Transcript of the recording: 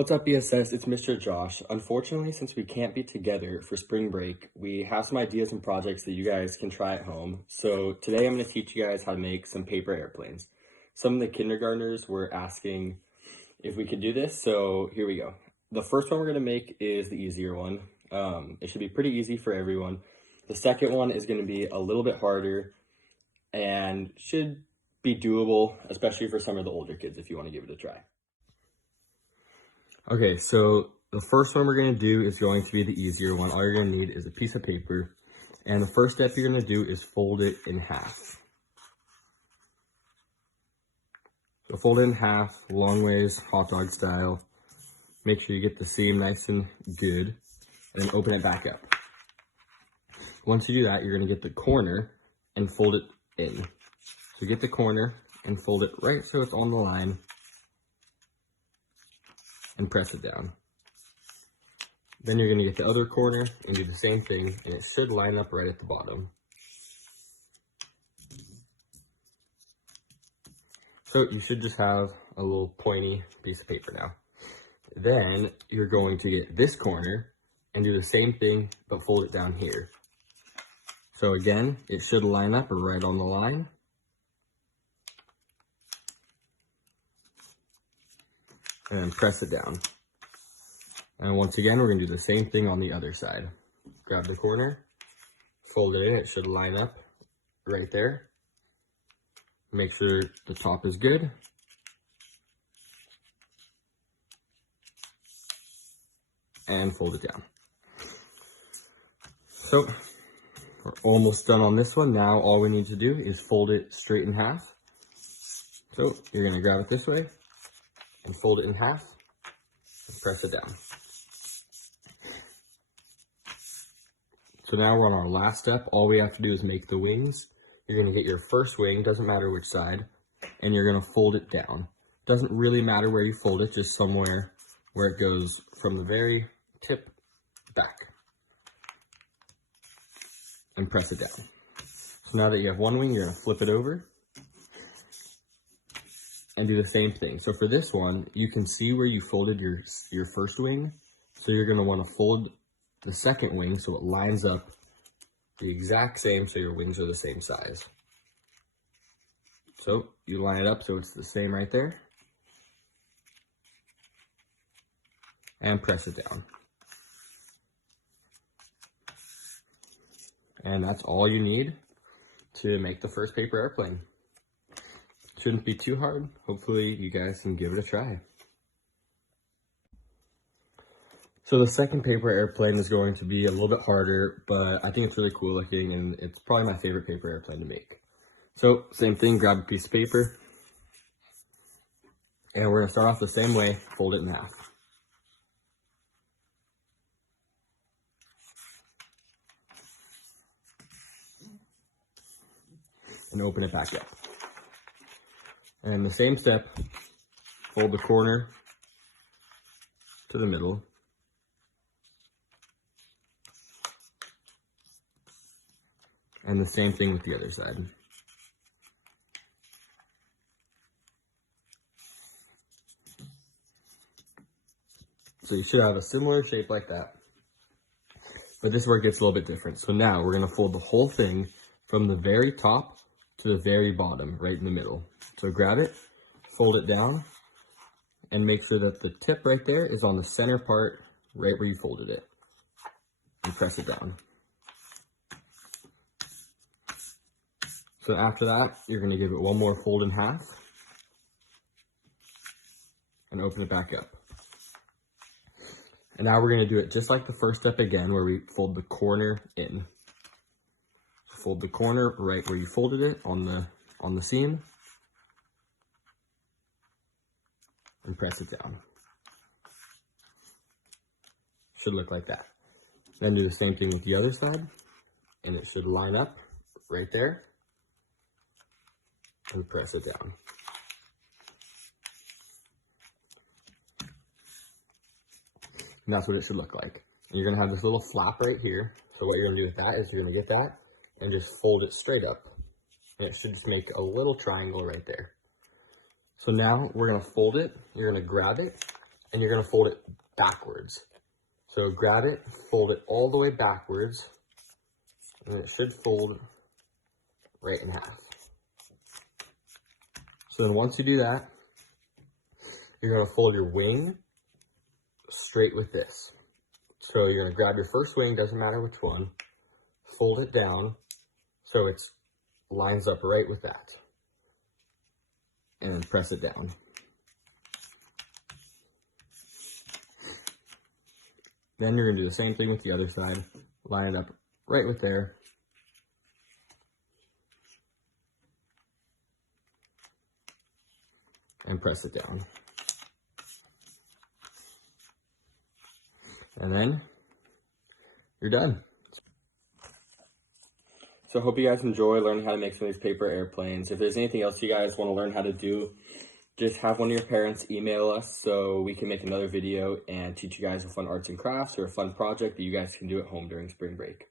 What's up, BSS? It's Mr. Josh. Unfortunately, since we can't be together for spring break, we have some ideas and projects that you guys can try at home. So today I'm going to teach you guys how to make some paper airplanes. Some of the kindergartners were asking if we could do this, so here we go. The first one we're going to make is the easier one. It should be pretty easy for everyone. The second one is going to be a little bit harder and should be doable, especially for some of the older kids if you want to give it a try. Okay, so the first one we're going to do is going to be the easier one. All you're going to need is a piece of paper. And the first step you're going to do is fold it in half. So fold it in half, long ways, hot dog style. Make sure you get the seam nice and good. And then open it back up. Once you do that, you're going to get the corner and fold it in. So get the corner and fold it right so it's on the line. And press it down. Then you're going to get the other corner and do the same thing, and it should line up right at the bottom. So you should just have a little pointy piece of paper now. Then you're going to get this corner and do the same thing, but fold it down here. So again, it should line up right on the line. And then press it down. And once again, we're going to do the same thing on the other side. Grab the corner, fold it in, it should line up right there. Make sure the top is good. And fold it down. So, we're almost done on this one. Now all we need to do is fold it straight in half. So, you're going to grab it this way and fold it in half and press it down. So now we're on our last step. All we have to do is make the wings. You're going to get your first wing, doesn't matter which side, and you're going to fold it down. Doesn't really matter where you fold it, just somewhere where it goes from the very tip back. And press it down. So now that you have one wing, you're going to flip it over and do the same thing. So for this one, you can see where you folded your first wing. So you're going to want to fold the second wing so it lines up the exact same, so your wings are the same size. So you line it up so it's the same right there. And press it down. And that's all you need to make the first paper airplane. Shouldn't be too hard. Hopefully you guys can give it a try. So the second paper airplane is going to be a little bit harder, but I think it's really cool looking and it's probably my favorite paper airplane to make. So same thing, grab a piece of paper and we're gonna start off the same way, fold it in half. And open it back up. And the same step, fold the corner to the middle. And the same thing with the other side. So you should have a similar shape like that. But this is where it gets a little bit different. So now we're going to fold the whole thing from the very top to the very bottom, right in the middle. So grab it, fold it down, and make sure that the tip right there is on the center part, right where you folded it. And press it down. So after that, you're going to give it one more fold in half and open it back up. And now we're going to do it just like the first step again, where we fold the corner in. Fold the corner right where you folded it on the seam and press it down. Should look like that. Then do the same thing with the other side and it should line up right there. And press it down. And that's what it should look like. And you're gonna have this little flap right here. So what you're gonna do with that is you're gonna get that and just fold it straight up. And it should just make a little triangle right there. So now we're gonna fold it. You're gonna grab it and you're gonna fold it backwards. So grab it, fold it all the way backwards, and it should fold right in half. So then once you do that, you're gonna fold your wing straight with this. So you're gonna grab your first wing, doesn't matter which one, fold it down so it lines up right with that. And then press it down. Then you're gonna do the same thing with the other side. Line it up right with there. And press it down. And then you're done. So I hope you guys enjoy learning how to make some of these paper airplanes. If there's anything else you guys want to learn how to do, just have one of your parents email us so we can make another video and teach you guys a fun arts and crafts or a fun project that you guys can do at home during spring break.